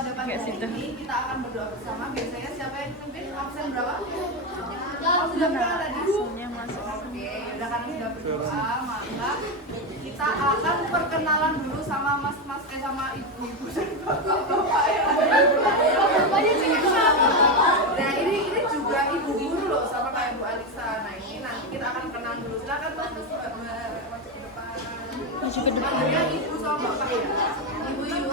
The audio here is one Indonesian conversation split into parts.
pada pagi hari ini kita akan berdoa bersama. Biasanya siapa yang memimpin? Absen berapa? Sudah berapa tadi? Oke, udah karena sudah berdoa, maka kita akan perkenalan dulu sama mas-mas sama ibu-ibu dan bapak-bapak yang ada di sini. Nah ini juga ibu guru loh, sama kayak Bu Alisa. Nah ini nanti kita akan kenal dulu. Silakan mas maju ke depan. Manggilnya ibu sama bapak ya. Ibu.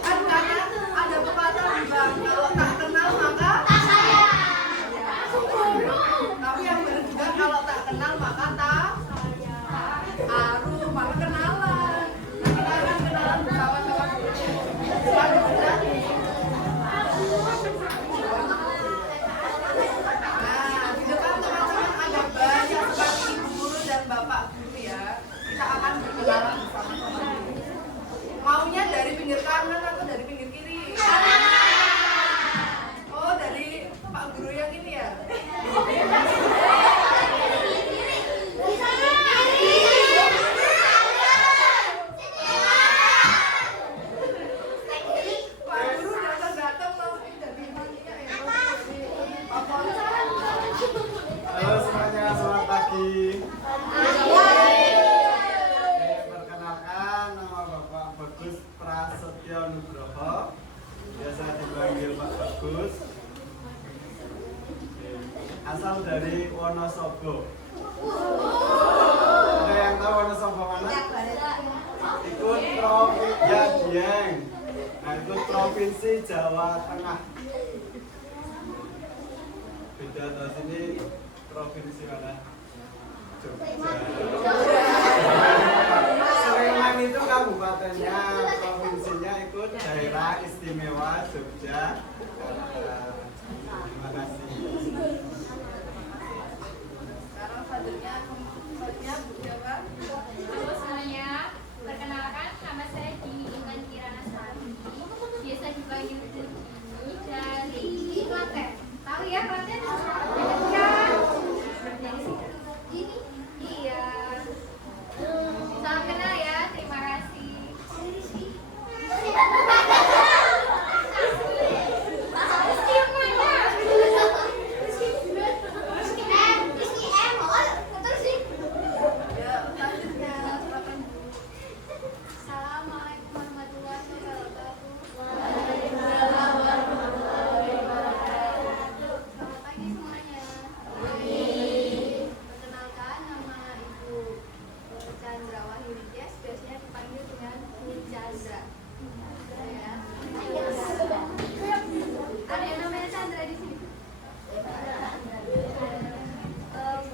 Kan karena ada pepatah bilang kalau tak kenal maka tak sayang. Tapi yang benar juga kalau tak kenal maka tak haru, maka kenalan. Nah kita akan kenalan bersama-sama dulu. Nah di depan teman-teman ada banyak sekali ibu guru dan bapak guru ya. Kita akan berkenalan bersama-sama. Maunya dari pinggir kanan atau dari pinggir kiri? Oh dari Pak Guru yang ini ya? Pak Guru datang-datang loh dari maninya ya? Halo semuanya, selamat pagi. Perkenalkan, nama Bapak Bagus Prasetyo Nugroho, biasa dipanggil Pak Bagus. Asal dari Wonosobo. Ada yang tahu Wonosobo mana? Ikut provinsi Dieng. Nah, ikut provinsi Jawa Tengah. Beda atau sini provinsi mana? Jogja. Sleman itu kabupatennya, provinsinya ikut daerah istimewa Jogja. Terima kasih. Sekarang selanjutnya Bu siapa? Halo semuanya, perkenalkan nama saya Dian Kirana Sari, biasa dipanggil Dini dari Klaten. Tahu ya Klaten? Kan? Dari situ. Ini? Iya. Salam kenal ya, terima kasih. Ya, selanjutnya silakan Bu. Assalamualaikum warahmatullahi wabarakatuh. Selamat pagi semuanya. Perkenalkan nama Ibu Chandra Wahyuditya, biasanya dipanggil dengan Bu Chandra. Ya. Ada yang namanya Chandra di sini? Bu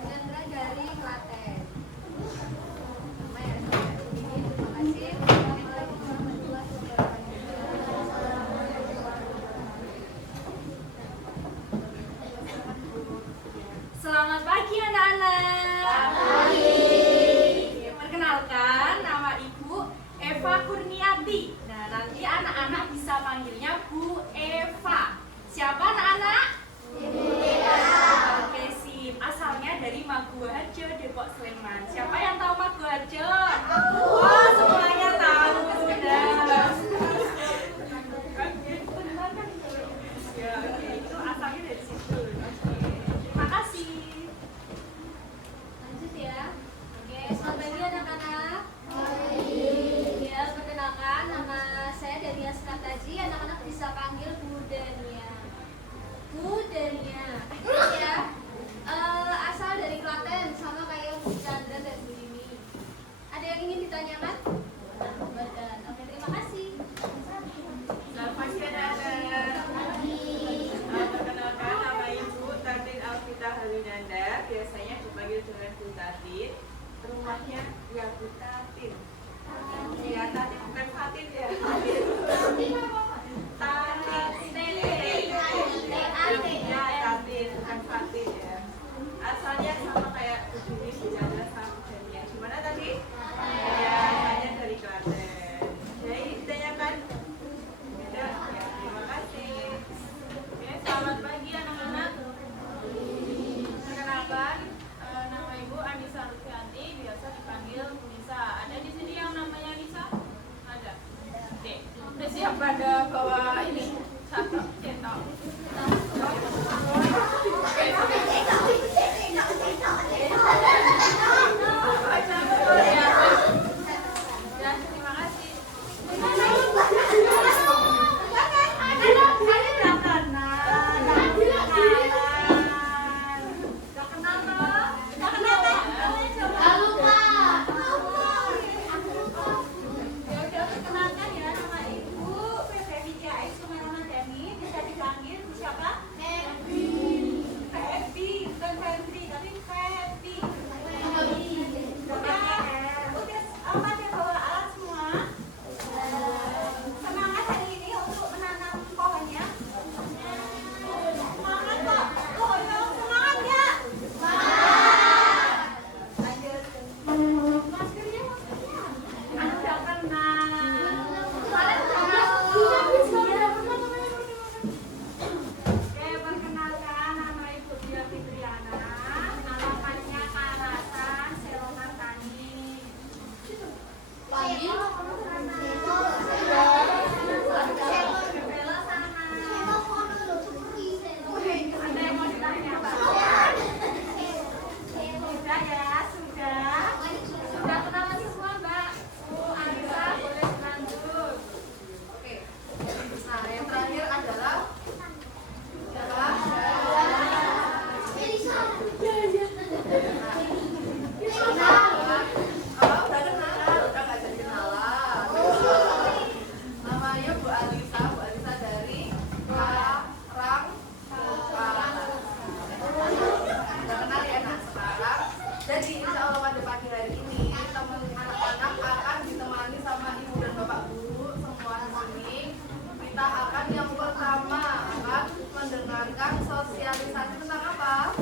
Chandra dari Klaten. Nama ya, terima kasih. Assalamualaikum warahmatullahi wabarakatuh. Selamat pagi anak-anak. Perkenalkan, nama Ibu Eva Kurniati. Nah, nanti anak-anak bisa panggilnya Bu Eva. Siapa anak-anak? Oke, sip. Asalnya dari Maguwoharjo, Depok, Sleman. Siapa yang tahu Maguwoharjo? Wah, semuanya tahu sudah. Ya, oke. Itu asalnya dari situ. Terima kasih. Lanjut ya. Oke, selamat pagi anak-anak. Ya, perkenalkan nama saya Dania Sukataji. Anak-anak bisa panggil Bu Dania. Bu Dania. Ya. Asal dari Klaten, sama kayak Bu Chandra dan Bu Dini. Ada yang ingin ditanyakan? Badan. Oke, terima kasih. Selamat pagi anak-anak. Perkenalkan, nama Ibu Tatin Alvita Halunanda, biasanya dipanggil dengan Bu Tatin. Rumahnya ya Bu Tatin. Ya Tatin bukan Fatin ya. Tatin. Ya Tatin bukan Fatin ya. Asalnya sama kayak Bu Dini, Bu Chandra sama Bu Dania. Gimana tadi? Ya, hanya pada bawa ini satu centok. Sosialisasi tentang apa?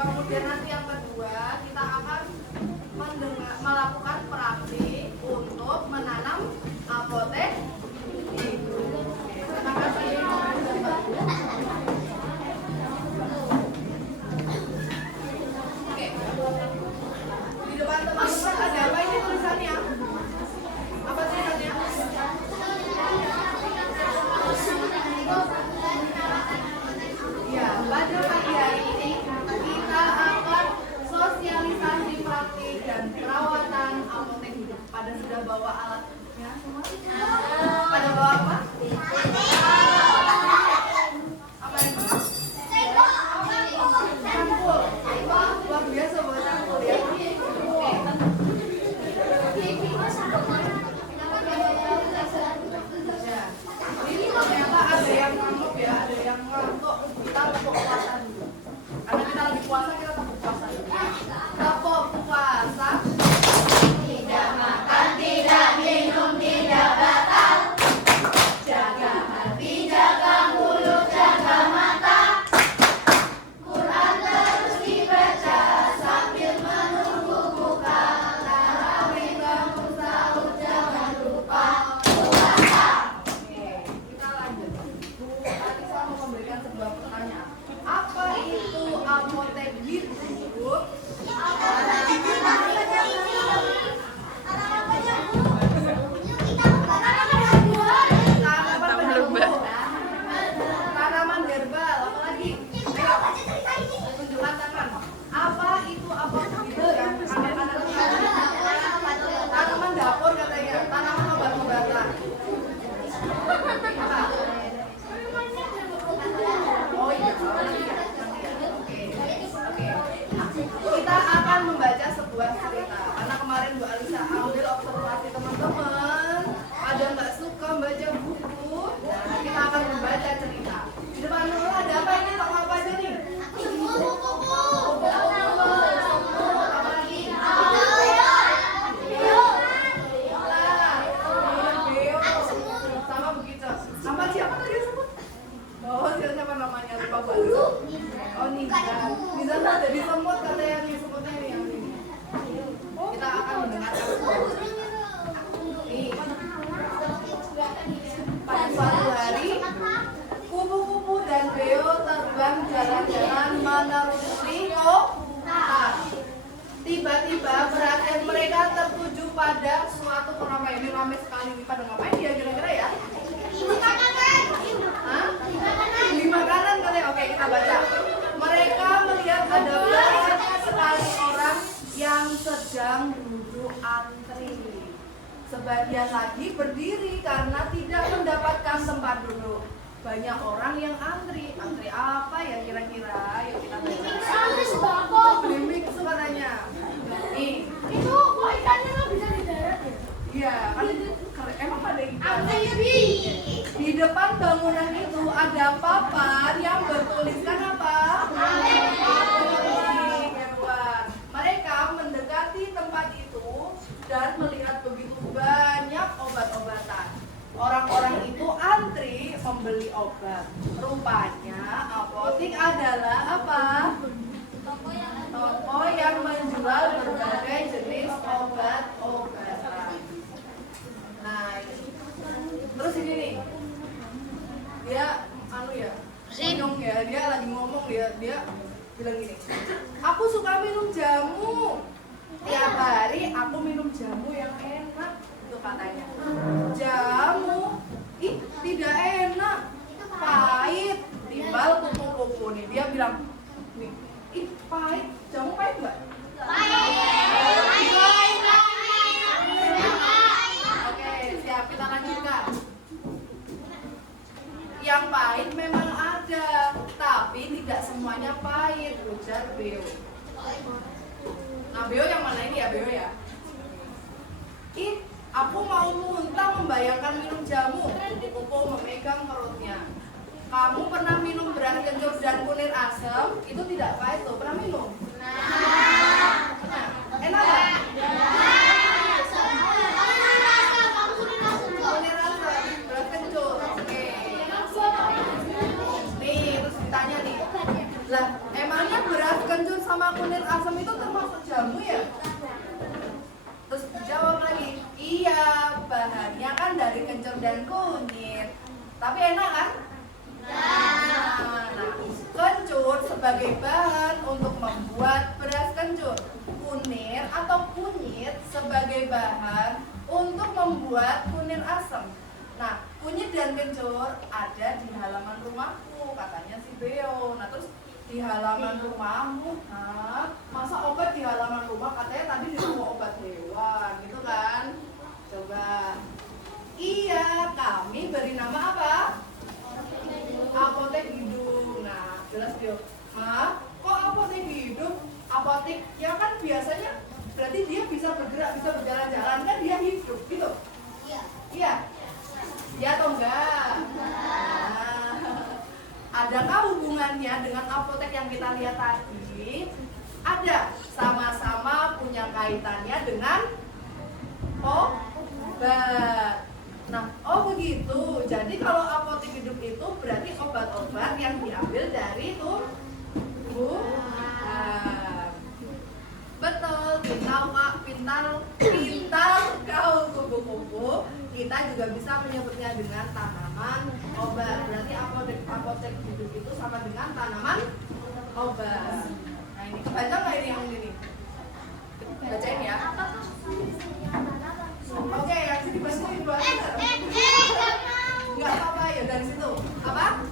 Kemudian nanti yang kedua kita akan melakukan praktik untuk menanam apotek. Terima kasih. Oke. Di depan teman-teman ada apa ini tulisannya? Apa tulisannya? Ya, pada pagi hari ini kita akan sosialisasi praktik dan perawatan apotek hidup. Pada sudah bawa alatnya semua? Pada bawa apa? Apa itu? Cangkul. Wah, luar biasa bawa cangkul ya. Ini ternyata ada yang ngamuk ya, ada yang ngantuk. Kita tepuk puasa dulu. Karena kita lagi puasa, kita tepuk puasa dulu. Tepuk puasa. Tidak makan, tidak minum, tidak batal. Jaga hati, jaga mulut, jaga mata. Quran terus dibaca sambil menunggu buka. Tarawih bangun sahur, jangan lupa puasa. Oke, kita lanjut. Bu Alisa mau memberikan sebuah pertanyaan. Apa itu apotek hidup? Tanaman herbal, apa lagi? Ayo, tunjukkan tangan. Apa itu apotek hidup yang anak-anak tanaman dapur katanya, tanaman obat-obatan. Apa? Oh iya, oke. Kita akan membaca sebuah cerita. Karena kemarin Bu Alisa ambil observasi teman-teman, ada nggak suka baca buku. Nah, kita akan membaca cerita. Di depan dulu ada apa ini? Toko apa aja nih? Apa lagi? Sama begitu. Sama siapa tadi disebut? Oh, siapa namanya? Lupa Bu Alisa. Oh, Nizam. Nizam ada di semut kata yang disebutnya nih yang ini. Kita akan mendengarkan nih. Pada suatu hari, kupu-kupu dan beo terbang jalan-jalan menelusuri Tiba-tiba perhatian mereka tertuju pada suatu peramai. Ini ramai sekali ini pada ngapain dia kira-kira ya? Hah? Beli makanan katanya. Oke, kita baca. Mereka melihat ada banyak sekali orang yang sedang duduk antri. Sebagian lagi berdiri karena tidak mendapatkan tempat duduk. Banyak orang yang antri. Antri apa ya kira-kira? Yuk kita baca. Antri sembako. Beli mixu katanya. Nih. Itu kok ikannya nggak bisa di darat ya? Iya, kan emang ada ikan. Amfibi. Di depan bangunan itu ada papan yang bertuliskan apa? Apotek hewan. Mereka mendekati tempat itu dan melihat begitu banyak obat-obatan. Orang-orang itu antri membeli obat. Rupanya apotek adalah apa? Toko yang menjual berbagai jenis obat-obatan. Nah, ini. Terus ini nih, dia ngomong ya, dia lagi ngomong dia bilang gini, aku suka minum jamu, tiap hari aku minum jamu yang enak, itu katanya. Jamu, tidak enak, pahit, timbal kupu-kupu nih. Dia bilang, nih, pahit, jamu pahit nggak? Oke, siap, kita lanjutkan. Yang pahit memang ada, tapi tidak semuanya pahit, ujar Beo. Nah, Beo yang mana ini ya, Beo ya? Aku mau muntah membayangkan minum jamu. Kupu-kupu memegang perutnya. Kamu pernah minum beras kencur dan kunir asam? Itu tidak pahit tuh, pernah minum? Nah, enak nggak? Kunir asam, beras kencur, oke. Nih, terus ditanya nih, lah emangnya beras kencur sama kunir asam itu termasuk jamu ya? Terus jawab lagi, iya, bahannya kan dari kencur dan kunyit. Tapi enak kan? Nah, kencur sebagai bahan untuk membuat beras kencur. Kunir atau kunyit sebagai bahan untuk membuat kunir asam. Nah, kunyit dan kencur ada di halaman rumahku, katanya si Beo. Nah, terus di halaman rumahmu, masa obat di halaman rumah? Katanya tadi di rumah obat hewan, gitu kan? Coba. Iya, kami beri nama apa? Apotek hidup. Nah, jelas dia. Kok apotek hidup? Apotek ya kan biasanya berarti dia bisa bergerak, bisa berjalan-jalan, kan dia hidup gitu. Iya. Iya atau enggak? Nah, adakah hubungannya dengan apotek yang kita lihat tadi? Ada, sama-sama punya kaitannya dengan obat. Nah, oh begitu. Jadi kalau apotek hidup itu berarti obat-obat yang diambil dari tumbuhan. Betul, pintar kau kupu-kupu. Kita juga bisa menyebutnya dengan tanaman obat. Berarti apotek hidup itu sama dengan tanaman obat. Nah ini, baca nggak ini yang ini? Bacain ya. Oke, yang sini bantuin buat nggak apa-apa ya dari situ. Apa?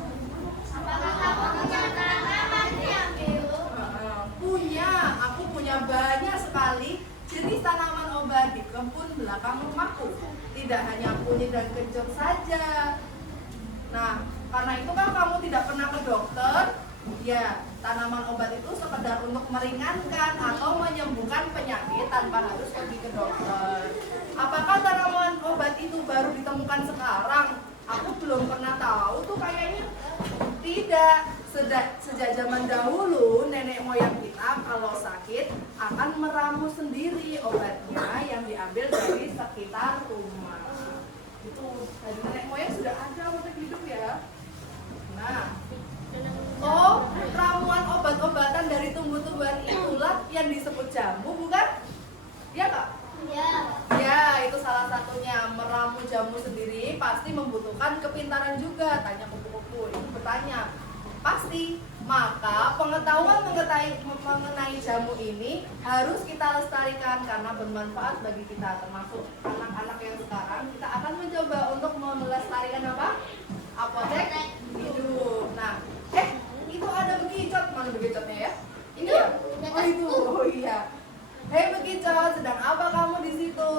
Punya, aku punya banyak sekali jenis tanaman obat di kebun belakang rumahku. Tidak hanya kunyit dan kencur saja. Nah, karena itu kan kamu tidak pernah ke dokter, ya tanaman obat itu sekedar untuk meringankan atau menyembuhkan penyakit tanpa harus pergi ke dokter. Apakah tanaman obat itu baru ditemukan sekarang? Aku belum pernah tahu tuh kayaknya. Tidak. Sejak zaman dahulu nenek moyang kita kalau sakit akan meramu sendiri obatnya yang diambil dari sekitar rumah. Itu dari nenek moyang sudah ada obat hidup ya. Nah, ramuan obat-obatan dari tumbuh-tumbuhan itulah yang disebut jamu, bukan? Iya nggak? Ya, itu salah satunya. Meramu jamu sendiri pasti membutuhkan kepintaran juga. Tanya kupu-kupu, itu bertanya. Pasti. Maka pengetahuan mengenai jamu ini harus kita lestarikan karena bermanfaat bagi kita, termasuk anak anak yang sekarang kita akan mencoba untuk melestarikan apa? Apotek hidup. Nah, itu ada bekicot, mana bekicotnya ya? Ini ya? Oh itu, oh iya. Hei bekicot, sedang apa kamu di situ?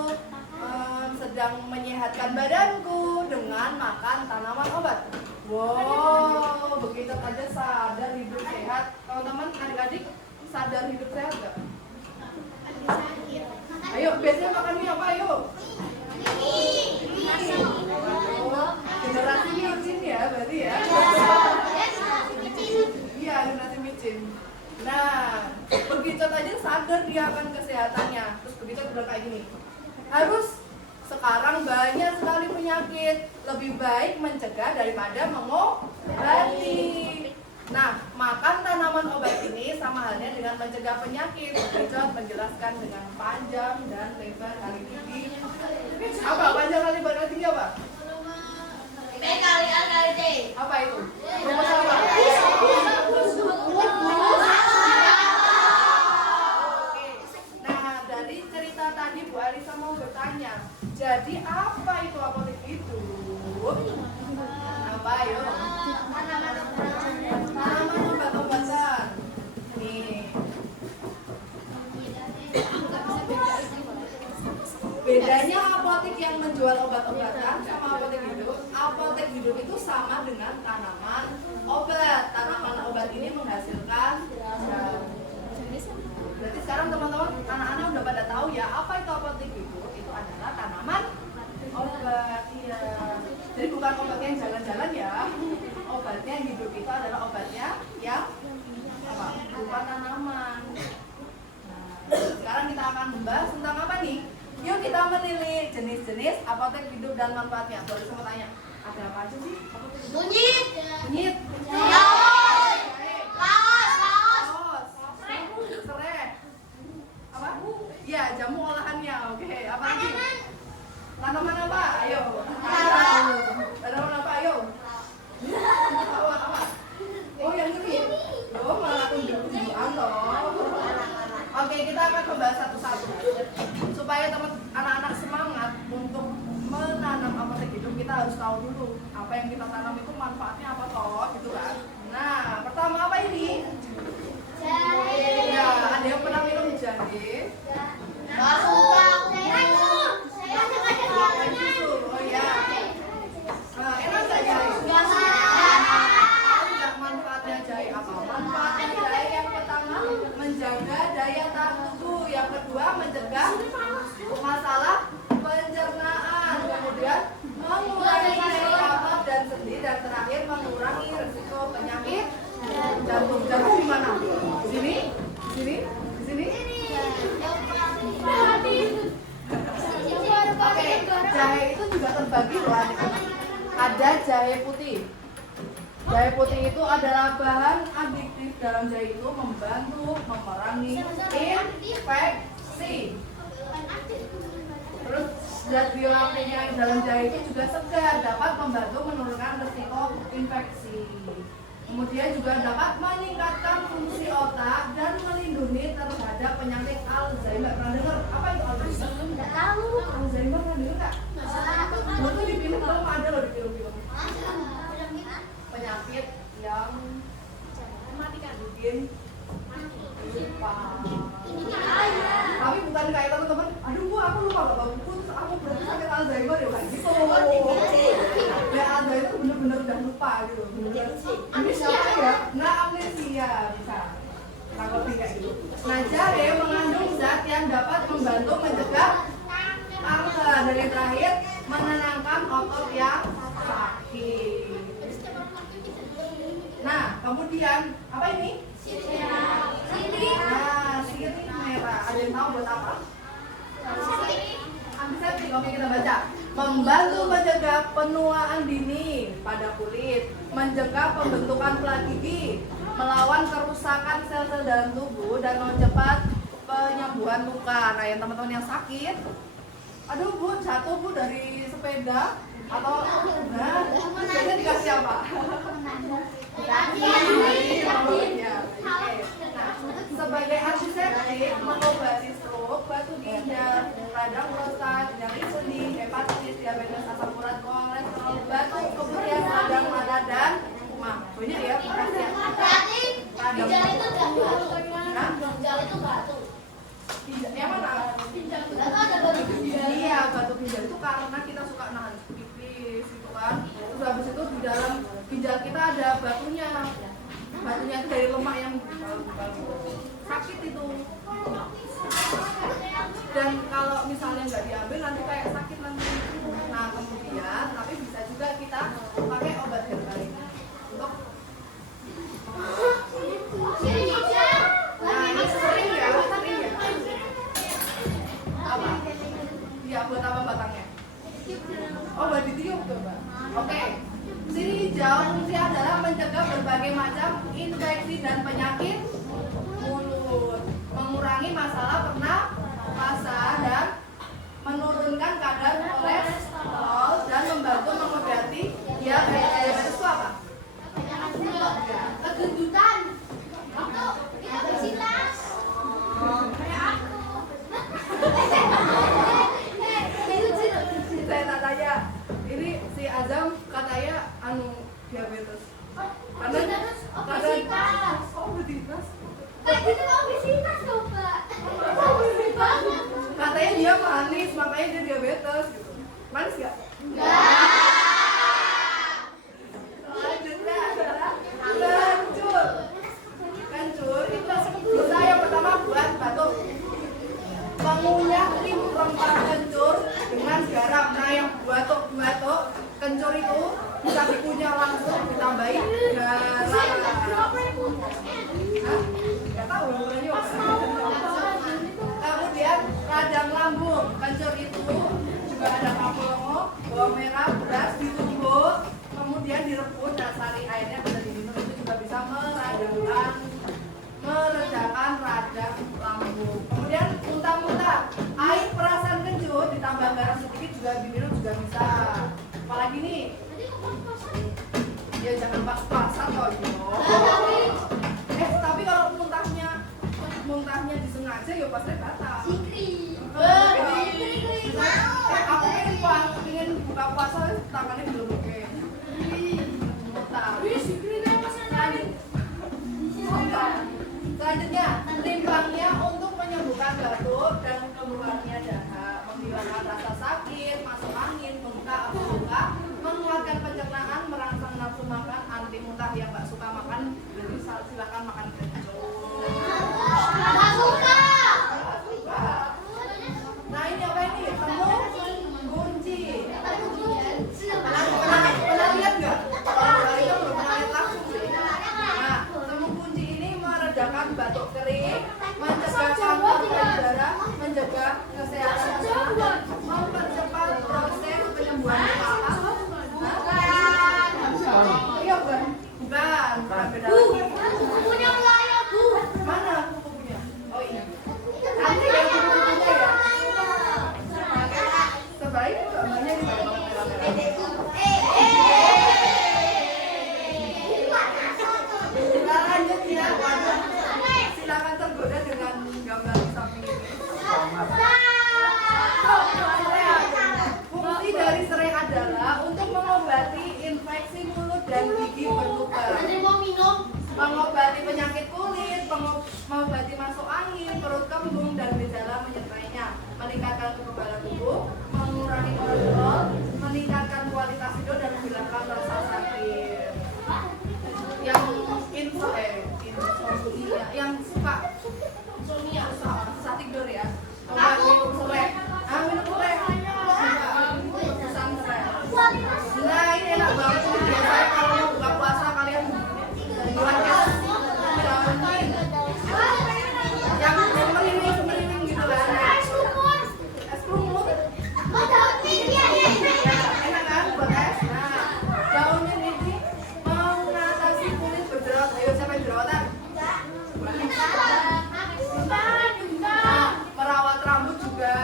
Sedang menyehatkan badanku dengan makan tanaman obat. Wow, bekicot aja sadar hidup sehat. Teman-teman, adik-adik sadar hidup sehat nggak? Ayo, biasanya makannya apa? Ayo. Generasi micin ya, berarti ya. Iya, generasi micin. Nah, bekicot aja sadar dia akan kesehatannya. Terus bekicot udah kayak gini. Harus sekarang banyak sekali penyakit. Lebih baik mencegah daripada mengobati. Nah, makan tanaman obat ini sama halnya dengan mencegah penyakit. Bekicot menjelaskan dengan panjang dan lebar kali tinggi. Apa panjang kali lebar kali tinggi apa? B kali A kali D. Apa itu? Rumus apa? Nah, dari cerita tadi Bu Alisa mau bertanya, jadi apa itu apotek hidup? Apa ayo? Tanaman obat-obatan. Nih. Bedanya apotek yang menjual obat-obatan sama apotek hidup itu sama dengan tanaman obat. Tanaman obat ini menghasilkan jamu. Berarti sekarang teman-teman, anak-anak udah pada tahu ya apa itu apotek hidup? Itu adalah tanaman obat. Iya. Jadi bukan obatnya yang jalan-jalan ya. Obatnya yang hidup itu adalah obatnya yang apa? Berupa tanaman. Nah, sekarang kita akan membahas tentang apa nih? Yuk kita menilik jenis-jenis apotek hidup dan manfaatnya. Boleh semua tanya, ada apa aja sih apotek hidup? Kunyit. Kunyit, Laos. serai, apa? Iya, jamu olahannya. Oke, apa lagi? Tanaman apa? Ayo. Tanaman apa? Ayo. Apa? Oh yang ini. Oh malah tunjuk-tunjukan loh. Oke, kita akan membahas satu-satu supaya teman anak-anak semangat untuk menanam apotek hidup. Kita harus tahu dulu apa yang kita tanam itu manfaatnya apa toh, gitu kan. Nah, pertama apa ini? Jahe. Ya, ada yang pernah minum jahe? Oh iya. Enak nggak jahe? Enggak. Manfaatnya jahe apa? Manfaatnya jahe yang pertama menjaga daya tahan tubuh, yang kedua mencegah masalah pencernaan, kemudian mengurangi nyeri otot dan sendi, dan terakhir mengurangi risiko penyakit jantung. Jantung di mana? Di sini? Di sini? Di sini? Oke, jahe itu juga terbagi loh adik-adik. Ada jahe putih. Jahe putih itu adalah bahan adiktif dalam jahe itu, membantu memerangi infeksi. Terus zat bioaktif yang dalam jahe itu juga segar, dapat membantu menurunkan risiko infeksi. Kemudian juga dapat meningkatkan fungsi otak dan melindungi terhadap penyakit Alzheimer. Pernah dengar apa itu Alzheimer? Nggak tahu. Alzheimer pernah dengar nggak? Itu di film ada loh, di film-film. Penyakit yang mematikan, bikin lupa. Tapi bukan kayak teman-teman, aduh bu aku lupa bapak buku, terus aku berarti sakit Alzheimer ya kan gitu. Ya Alzheimer bener-bener udah lupa gitu. Amnesia ya? Nah amnesia bisa. Takut kayak gitu. Nah jahe mengandung zat yang dapat membantu mencegah kanker, dan yang terakhir menenangkan otot yang sakit. Nah kemudian apa ini? Sirih. Nah sirih merah. Ada yang tahu buat apa? Antiseptik. Oke kita baca. Membantu mencegah penuaan dini pada kulit, mencegah pembentukan pelat gigi, melawan kerusakan sel-sel dalam tubuh, dan mempercepat penyembuhan luka. Nah yang teman-teman yang sakit, aduh bu jatuh bu dari sepeda, Atau nah, biasanya dikasih apa? Ya, oke. Nah, sebagai antiseptik mengobati stroke, batu ginjal, radang prostat, nyeri sendi, hepatitis, diabetes, asam urat, kolesterol, batu, kemudian radang mata dan mah banyak ya makasih ya. Berarti ginjal itu enggak batu. Hah? Ginjal itu batu. Ginjal yang mana? Ginjal itu ada batu ginjal. Iya, batu ginjal itu karena kita suka nahan pipis gitu kan. Terus habis itu di dalam ginjal kita ada batunya. Batunya itu dari lemak yang sakit itu. Dan kalau misalnya nggak diambil nanti kayak sakit nanti. Nah kemudian tapi bisa juga kita pakai obat herbal ini untuk nah ini sering ya apa? Iya buat apa batangnya? Oh buat ditiup tuh mbak. Oke. Sirih hijau fungsi adalah mencegah berbagai macam infeksi dan penyakit mulut, mengurangi masalah pernapasan dan menurunkan kadar kolesterol dan membantu mengobati diabetes itu apa? Kegendutan. Itu obesitas. Kayak aku. Saya tak tanya, ini si Azam katanya diabetes. Karena Obesitas. obesitas. Kayak gitu obesitas loh, Pak. Obesitas. Katanya dia manis, makanya dia diabetes gitu. Manis gak? Selanjutnya adalah kencur. Kencur itu bisa yang pertama buat batuk. Mengunyah krim rempah kencur dengan garam. Nah yang batuk kencur itu bisa dikunyah langsung ditambahin garam. Hah? Gak tahu, bukannya kemudian radang lambung, kencur itu juga ada kapulongo, bawang merah, beras ditumbuk, kemudian direbus dan sari airnya bisa diminum itu juga bisa meredakan radang lambung. Kemudian muntah-muntah, air perasan kencur ditambah garam sedikit juga diminum juga bisa. Apalagi nih? Ya jangan pas-pasan kok tapi kalau muntahnya disengaja ya pasti batal. Aku pengen buka puasa tangannya belum oke. Muntah. Selanjutnya, rimpangnya untuk menyembuhkan batuk dan keluarnya dahak, menghilangkan rasa sakit, masuk angin, membuka abu luka, menguatkan pencernaan, merangsang nafsu makan, anti muntah yang nggak suka makan, jadi silakan makan kencur. Nah ini apa ini? Temu kunci. Pernah lihat nggak? Kalau itu belum pernah lihat langsung sih. Nah, temu kunci ini meredakan batuk kering, mencegah kanker payudara, menjaga kesehatan usus, mempercepat proses penyembuhan luka. Iya bukan? Bukan beda lagi. Punya wilayah, Bu. Mana kukunya? Oh iya. Nanti ya kuku-kukunya ya. Sebaik gambarnya di bawah merah-merah. Kita lanjut ya. Silakan tergoda dengan gambar di samping ini. Fungsi dari serai adalah untuk mengobati infeksi mulut dan gigi berluka, mengobati penyakit kulit, mengobati masuk angin, perut kembung dan gejala menyertainya, meningkatkan kekebalan tubuh, mengurangi kolesterol, meningkatkan kualitas hidup dan menghilangkan rasa sakit. Yang insomnia, yang suka insomnia, susah tidur ya. Coba minum serai. Minum serai. Pesan serai. Nah ini enak banget nih. Biasanya kalau mau buka puasa kalian buatnya daun yang merining gitu kan. Es lumut. Enak kan buat es. Nah daunnya ini mengatasi kulit berjerawat. Ayo siapa yang jerawatan? Nah, merawat rambut juga,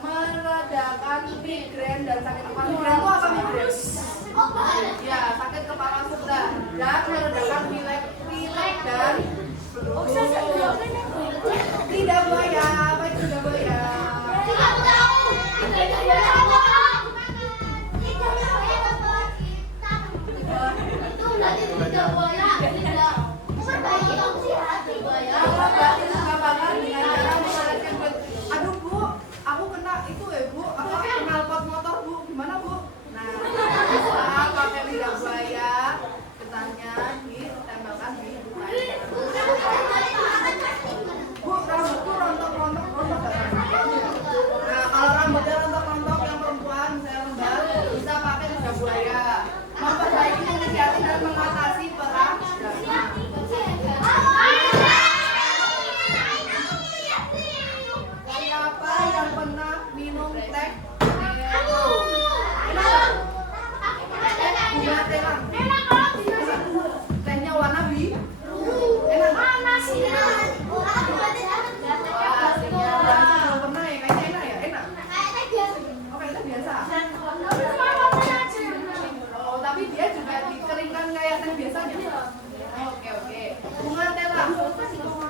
meredakan migrain dan sakit kepala. Migrain itu apa migrain? banyak. Kalau berarti nggak bakal dengan cara menghasilkan duit. Aduh bu, aku kena itu ya bu, apa knalpot motor bu, gimana bu? Nah, bisa pakai lidah buaya, getahnya ditembakkan di buaya. Bu, rambutku rontok-rontok gak rambutnya? Nah, kalau rambutnya rontok-rontok yang perempuan, saya lembar, bisa pakai lidah buaya. Memperbaiki inisiatif dan mengatasi perang dana. Siapa yang pernah minum teh? Bunga telang. Tehnya warna biru. Enak. Kalau pernah ya kayaknya enak ya, enak. Oke, itu biasa. Oh, tapi dia juga dikeringkan kayak teh biasanya. Oke. Bunga telang.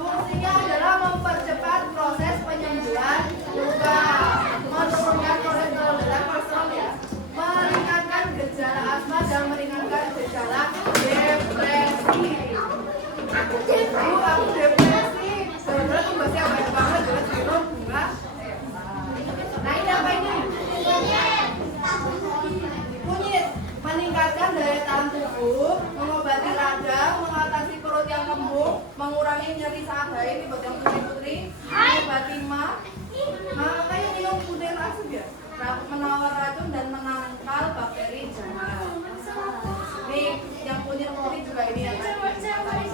Fungsinya adalah mempercepat proses penyembuhan luka, menurunkan kolesterol ya, meringankan gejala asma dan meringankan gejala depresi. Bu, aku depresi. Sebenarnya tugasnya banyak banget, jelas minum bunga. Nah ini apa ini? Kunyit, meningkatkan daya tahan tubuh, mengobati radang, mengatasi perut yang kembung, mengurangi nyeri saat haid buat yang putri-putri, mengobati mah. Nah, kayak minum pudel asam ya. Menawar racun dan menangkal bakteri jamur. Nih, yang punya putri juga ini yang tadi. Nah, siapa yang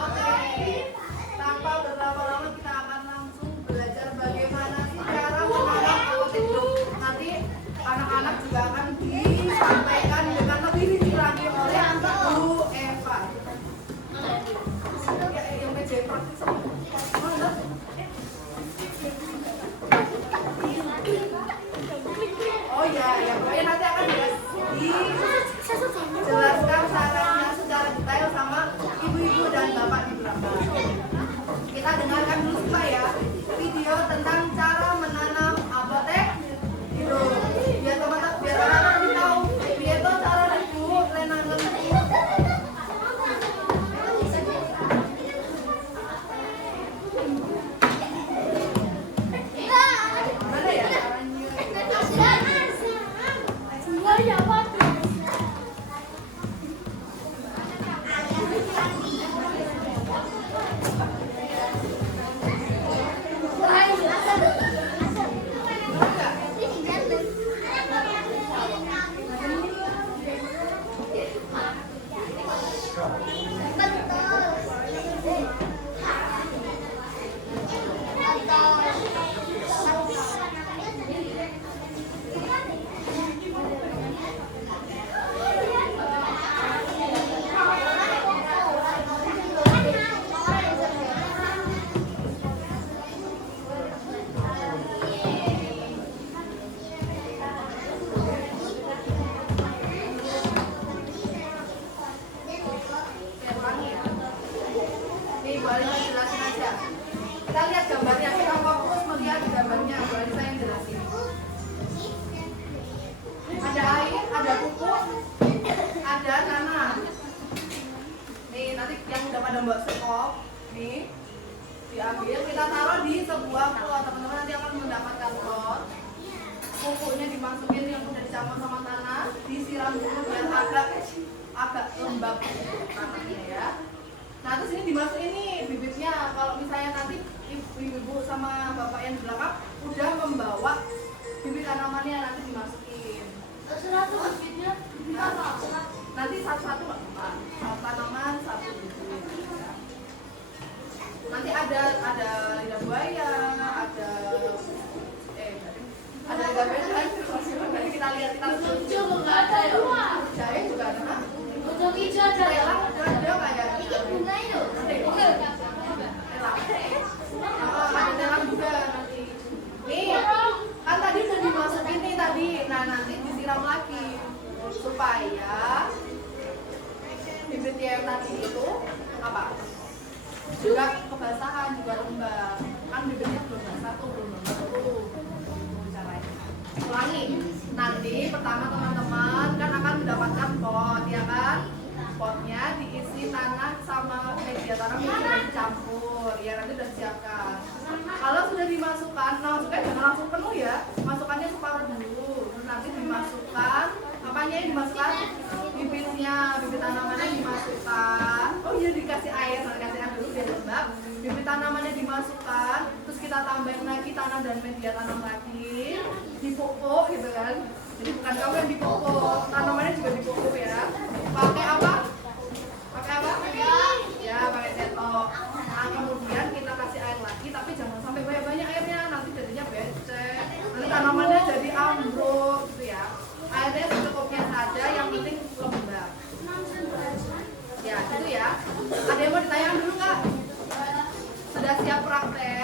Oke, tanpa berlama-lama kita akan langsung belajar bagaimana sih cara menanam apotek hidup. Nanti anak-anak juga akan disampaikan dengan lebih rinci lagi oleh Bu Eva. Ya, yang PJ praktis. Mana? Oh ya, pokoknya nanti akan dijelaskan caranya secara detail sama ibu-ibu dan bapak di belakang. Kita dengarkan dulu Pak ya, video tentang cara menanam apotek hidup. Biar teman-teman biar anak-anak lebih tahu, biar itu cara ibu menanam. Mana ya caranya? Nih, Bu Alisa jelasin aja. Kita lihat gambarnya, kita fokus melihat gambarnya. Bu Alisa yang jelasin. Ada air, ada pupuk, ada tanah. Nih, nanti yang udah pada mbak sekop, nih diambil, kita taruh di sebuah pot. Teman-teman nanti akan mendapatkan pot. Pupuknya dimasukin yang udah dicampur sama tanah, disiram dulu biar agak lembab tanahnya ya. Nah terus ini dimasukin nih bibitnya. Kalau misalnya nanti ibu sama bapak yang di belakang udah membawa bibit tanamannya, nanti dimasukin. Nanti satu-satu nggak apa-apa. Satu tanaman, satu bibit. Nanti ada lidah buaya, ada lidah buaya. Nanti kita lihat jahe juga ada. Telang ada kayaknya. Ada telang juga nanti. Nih, kan tadi udah dimasukin nih tadi. Nah nanti disiram lagi supaya bibitnya yang tadi itu apa? juga kebasahan juga lembab. Kan bibitnya belum basah tuh, belum lembab tuh. Itu caranya. Ulangi. Nanti pertama teman-teman kan akan mendapatkan pot, ya kan? Potnya diisi tanah sama media tanam yang sudah dicampur, ya nanti sudah siapkan. Kalau sudah dimasukkan, nah masuknya jangan langsung penuh ya, masukkannya separuh dulu. Terus nanti dimasukkan, apanya yang dimasukkan? Bibitnya, bibit tanamannya dimasukkan. Oh iya dikasih air, nanti kasih air dulu biar lembab. Bibit tanamannya dimasukkan, terus kita tambahin lagi tanah dan media tanam lagi, dipupuk gitu kan. Jadi bukan kamu yang dipupuk, tanamannya juga dipupuk ya. Pakai apa? Pakai apa? Ya, pakai cetok. Nah, kemudian kita kasih air lagi, tapi jangan sampai banyak-banyak airnya, nanti jadinya becek. Nanti tanamannya jadi ambruk gitu ya. Airnya secukupnya saja, yang penting lembab. Ya, gitu ya. Ada yang mau ditanya dulu nggak? Sudah siap praktek?